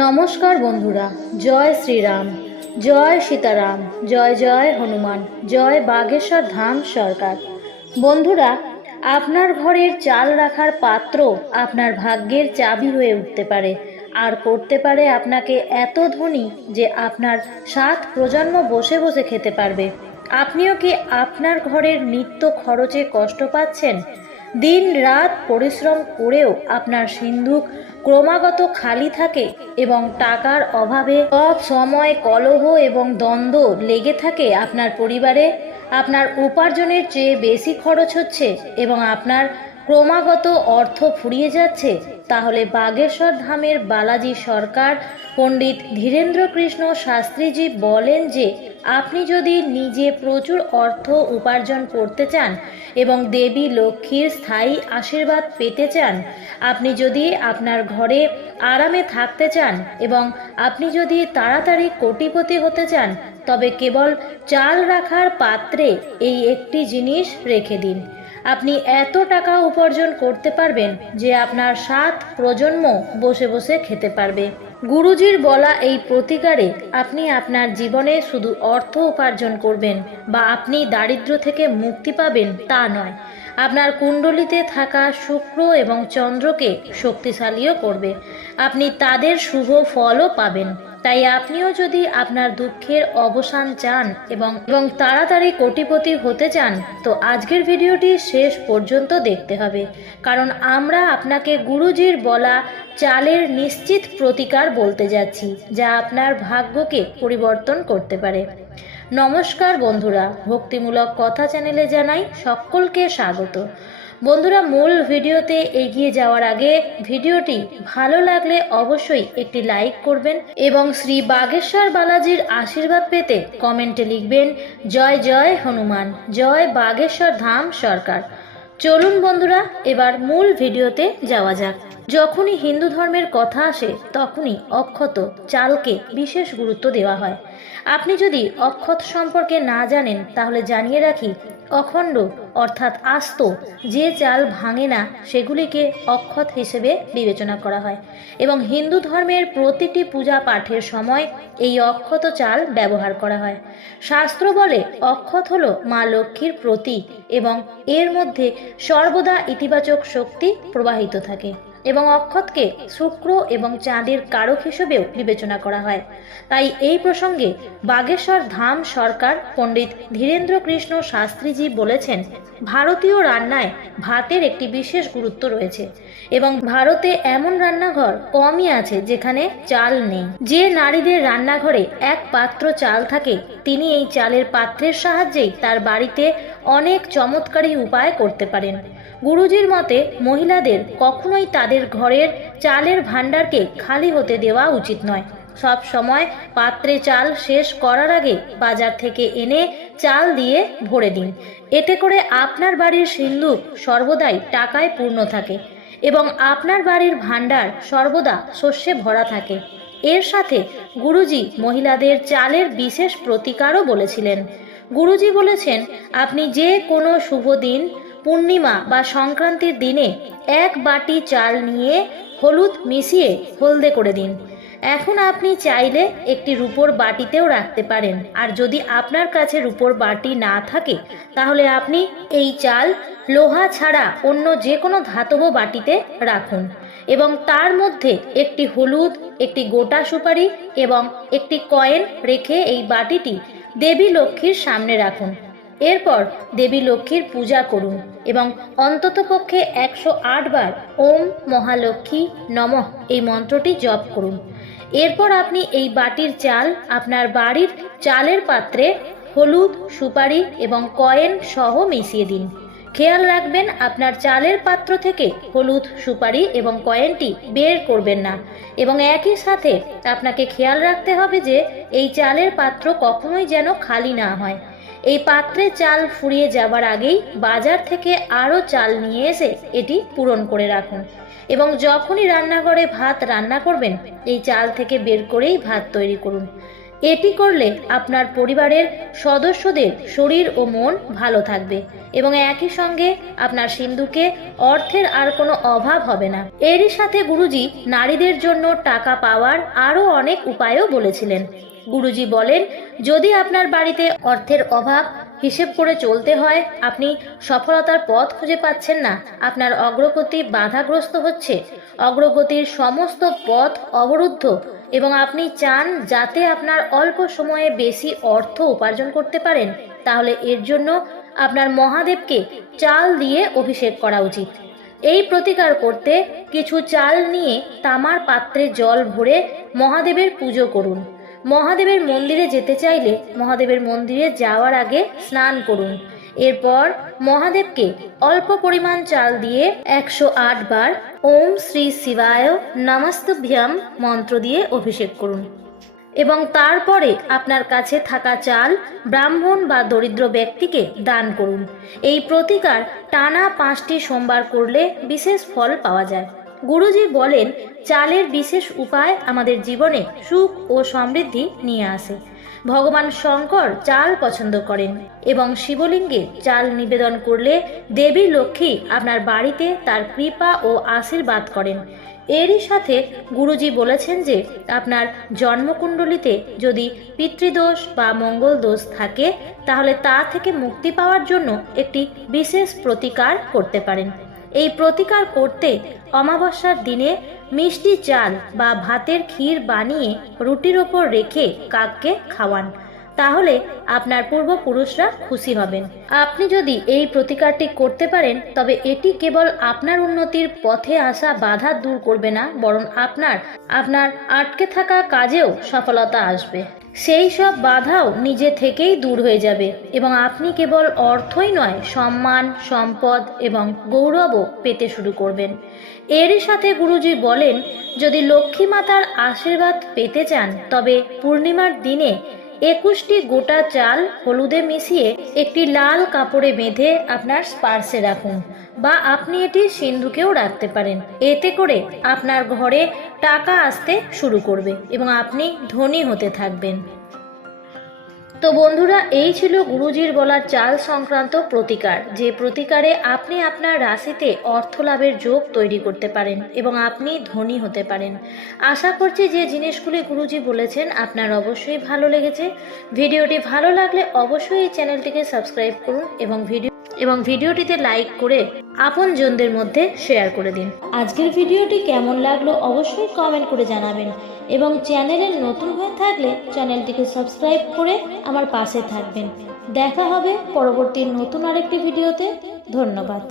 নমস্কার বন্ধুরা, জয় শ্রীরাম, জয় সীতারাম, জয় জয় হনুমান, জয় বাগেশ্বর ধাম সরকার। বন্ধুরা, আপনার ঘরের চাল রাখার পাত্র আপনার ভাগ্যের চাবি হয়ে উঠতে পারে আর করতে পারে আপনাকে এত ধনী যে আপনার 7 প্রজন্ম বসে বসে খেতে পারবে। আপনিও কি আপনার ঘরের নিত্য খরচে কষ্ট পাচ্ছেন? দিন রাত পরিশ্রম করেও আপনার সিন্ধুক ক্রমাগত খালি থাকে এবং টাকার অভাবে সব সময় কলহ এবং দ্বন্দ্ব লেগে থাকে আপনার পরিবারে। আপনার উপার্জনের চেয়ে বেশি খরচ হচ্ছে এবং আপনার ক্রমাগত অর্থ ফুরিয়ে যাচ্ছে। তাহলে বাগেশ্বর ধামের বালাজি সরকার পণ্ডিত ধীরেন্দ্র কৃষ্ণ শাস্ত্রীজি বলেন যে আপনি যদি নিজে প্রচুর অর্থ উপার্জন করতে চান এবং দেবী লক্ষ্মীর স্থায়ী আশীর্বাদ পেতে চান, আপনি যদি আপনার ঘরে আরামে থাকতে চান এবং আপনি যদি তাড়াতাড়ি কোটিপতি হতে চান, তবে কেবল চাল রাখার পাত্রে এই একটি জিনিস রেখে দিন। আপনি এত টাকা উপার্জন করতে পারবেন যে আপনার 7 প্রজন্ম বসে বসে খেতে পারবে। গুরুজির বলা এই প্রতিকারে আপনি আপনার জীবনে শুধু অর্থ উপার্জন করবেন বা আপনি দারিদ্র্য থেকে মুক্তি পাবেন তা নয়, আপনার কুণ্ডলিতে থাকা শুক্র এবং চন্দ্রকে শক্তিশালীও করবে। আপনি তাদের শুভ ফলও পাবেন। তাই আপনিও যদি আপনার দুঃখের অবসান চান এবং তাড়াতাড়ি কোটিপতি হতে চান, তো আজকের ভিডিওটি শেষ পর্যন্ত দেখতে হবে, কারণ আমরা আপনাকে গুরুজির বলা চালের নিশ্চিত প্রতিকার বলতে যাচ্ছি, যা আপনার ভাগ্যকে পরিবর্তন করতে পারে। নমস্কার বন্ধুরা, ভক্তিমূলক কথা চ্যানেলে জানাই সকলকে স্বাগত। বন্ধুরা, মূল ভিডিওতে এগিয়ে যাওয়ার আগে ভিডিওটি ভালো লাগলে অবশ্যই একটি লাইক করবেন এবং শ্রী বাগেশ্বর বালাজির আশীর্বাদ পেতে কমেন্টে লিখবেন জয় জয় হনুমান, জয় বাগেশ্বর ধাম সরকার। চলুন বন্ধুরা, এবার মূল ভিডিওতে যাওয়া যাক। যখনই হিন্দু ধর্মের কথা আসে তখনই অক্ষত চালকে বিশেষ গুরুত্ব দেওয়া হয়। আপনি যদি অক্ষত সম্পর্কে না জানেন তাহলে জানিয়ে রাখি, অখণ্ড অর্থাৎ আস্ত যে চাল ভাঙে না সেগুলিকে অক্ষত হিসেবে বিবেচনা করা হয় এবং হিন্দু ধর্মের প্রতিটি পূজা পাঠের সময় এই অক্ষত চাল ব্যবহার করা হয়। শাস্ত্র বলে অক্ষত হলো মা লক্ষ্মীর প্রতীক এবং এর মধ্যে সর্বদা ইতিবাচক শক্তি প্রবাহিত থাকে এবং অক্ষতকে শুক্র এবং চাঁদের কারক হিসেবেও বিবেচনা করা হয়। তাই এই প্রসঙ্গে বাগেশ্বর ধাম সরকার পণ্ডিত ধীরেন্দ্র কৃষ্ণ শাস্ত্রীজি বলেছেন, ভারতীয় রান্নায় ভাতের একটি বিশেষ গুরুত্ব রয়েছে এবং ভারতে এমন রান্নাঘর কমই আছে যেখানে চাল নেই। যে নারীদের রান্নাঘরে এক পাত্র চাল থাকে, তিনি এই চালের পাত্রের সাহায্যেই তার বাড়িতে অনেক চমৎকারী উপায় করতে পারেন। গুরুজির মতে মহিলাদের কখনোই তাদের ঘরের চালের ভাণ্ডারকে খালি হতে দেওয়া উচিত নয়। সব সময় পাত্রে চাল শেষ করার আগে বাজার থেকে এনে চাল দিয়ে ভরে দিন। এতে করে আপনার বাড়ির সিন্ধুক সর্বদাই টাকায় পূর্ণ থাকে এবং আপনার বাড়ির ভাণ্ডার সর্বদা শস্যে ভরা থাকে। এর সাথে গুরুজি মহিলাদের চালের বিশেষ প্রতিকারও বলেছিলেন। গুরুজি বলেছেন, আপনি যে কোনো শুভ দিন, পূর্ণিমা বা সংক্রান্তির দিনে 1 বাটি চাল নিয়ে হলুদ মিশিয়ে হলদে করে দিন। এখন আপনি চাইলে একটি রূপোর বাটিতেও রাখতে পারেন, আর যদি আপনার কাছে রূপোর বাটি না থাকে তাহলে আপনি এই চাল লোহা ছাড়া অন্য যে কোনো ধাতব বাটিতে রাখুন এবং তার মধ্যে একটি হলুদ, একটি গোটা সুপারি এবং একটি কয়েন রেখে এই বাটিটি দেবী লক্ষ্মীর সামনে রাখুন। এরপর দেবী লক্ষ্মীর পূজা করুন এবং অন্ততপক্ষে 108 বার ওম মহালক্ষ্মী নমঃ এই মন্ত্রটি জপ করুন। এরপর আপনি এই বাটির চাল আপনার বাড়ির চালের পাত্রে হলুদ, সুপারি এবং কয়েন সহ মিশিয়ে দিন। খেয়াল রাখবেন আপনার চালের পাত্র থেকে হলুদ, সুপারি এবং কয়েনটি বের করবেন না এবং একই সাথে আপনাকে খেয়াল রাখতে হবে যে এই চালের পাত্র কখনোই যেন খালি না হয়। এই পাত্রে চাল ফুরিয়ে যাবার আগেই বাজার থেকে আরও চাল নিয়ে এসে এটি পূরণ করে রাখুন এবং যখনই রান্নাঘরে ভাত রান্না করবেন এই চাল থেকে বের করেই ভাত তৈরি করুন। এটি করলে আপনার পরিবারের সদস্যদের শরীর ও মন ভালো থাকবে এবং একই সঙ্গে আপনার সিন্ধুকে অর্থের আর কোনো অভাব হবে না। এরই সাথে গুরুজি নারীদের জন্য টাকা পাওয়ার আরও অনেক উপায়ও বলেছিলেন। গুরুজি বলেন, যদি আপনার বাড়িতে অর্থের অভাব হিসেব করে চলতে হয়, আপনি সফলতার পথ খুঁজে পাচ্ছেন না, আপনার অগ্রগতি বাধাগ্রস্ত হচ্ছে, অগ্রগতির সমস্ত পথ অবরুদ্ধ এবং আপনি চান যাতে আপনার অল্প সময়ে বেশি অর্থ উপার্জন করতে পারেন, তাহলে এর জন্য আপনার মহাদেবকে চাল দিয়ে অভিষেক করা উচিত। এই প্রতিকার করতে কিছু চাল নিয়ে তামার পাত্রে জল ভরে মহাদেবের পুজো করুন। মহাদেবের মন্দিরে যেতে চাইলে মহাদেবের মন্দিরে যাওয়ার আগে স্নান করুন। এরপর মহাদেবকে অল্প পরিমাণ চাল দিয়ে 108 বার ওম শ্রী শিবায় নমস্তুভ্যম মন্ত্র দিয়ে অভিষেক করুন এবং তারপরে আপনার কাছে থাকা চাল ব্রাহ্মণ বা দরিদ্র ব্যক্তিকে দান করুন। এই প্রতিকার টানা 5টি সোমবার করলে বিশেষ ফল পাওয়া যায়। গুরুজি বলেন, চালের বিশেষ উপায় আমাদের জীবনে সুখ ও সমৃদ্ধি নিয়ে আসে। ভগবান শঙ্কর চাল পছন্দ করেন এবং শিবলিঙ্গে চাল নিবেদন করলে দেবী লক্ষ্মী আপনার বাড়িতে তার কৃপা ও আশীর্বাদ করেন। এরই সাথে গুরুজি বলেছেন যে আপনার জন্মকুণ্ডলিতে যদি পিতৃদোষ বা মঙ্গল দোষ থাকে তাহলে তা থেকে মুক্তি পাওয়ার জন্য একটি বিশেষ প্রতিকার করতে পারেন। এই প্রতিকার করতে অমাবস্যার দিনে মিষ্টি চাল বা ভাতের ক্ষীর বানিয়ে রুটির ওপর রেখে কাককে খাওয়ান, তাহলে আপনার পূর্বপুরুষরা খুশি হবেন। আপনি যদি এই প্রতিকারটি করতে পারেন তবে এটি কেবল আপনার উন্নতির পথে আসা বাধা দূর করবে না, বরং আপনার আটকে থাকা কাজেও সফলতা আসবে। সেই সব বাধাও নিজে থেকেই দূর হয়ে যাবে এবং আপনি কেবল অর্থই নয়, সম্মান, সম্পদ এবং গৌরবও পেতে শুরু করবেন। এরই সাথে গুরুজি বলেন, যদি লক্ষ্মী মাতার আশীর্বাদ পেতে চান তবে পূর্ণিমার দিনে 21টি গোটা চাল হলুদে মিশিয়ে একটি লাল কাপড়ে বেঁধে আপনার স্পার্শে রাখুন বা আপনি এটি সিন্ধুকেও রাখতে পারেন। এতে করে আপনার ঘরে টাকা আসতে শুরু করবে এবং আপনি ধনী হতে থাকবেন। তো বন্ধুরা, এই ছিল গুরুজির বলা চাল সংক্রান্ত প্রতিকার, যে প্রতিকারে আপনি আপনার রাশিতে অর্থ লাভের যোগ তৈরি করতে পারেন এবং আপনি ধনী হতে পারেন। আশা করছি যে জিনিসগুলি গুরুজি বলেছেন আপনার অবশ্যই ভালো লেগেছে। ভিডিওটি ভালো লাগলে অবশ্যই এই চ্যানেলটিকে সাবস্ক্রাইব করুন এবং ভিডিওটিতে লাইক করে আপনজনদের মধ্যে শেয়ার করে দিন। আজকের ভিডিওটি কেমন লাগলো অবশ্যই কমেন্ট করে জানাবেন এবং চ্যানেলে নতুন হয়ে থাকলে চ্যানেলটিকে সাবস্ক্রাইব করে আমার পাশে থাকবেন। দেখা হবে পরবর্তী নতুন আরেকটি ভিডিওতে। ধন্যবাদ।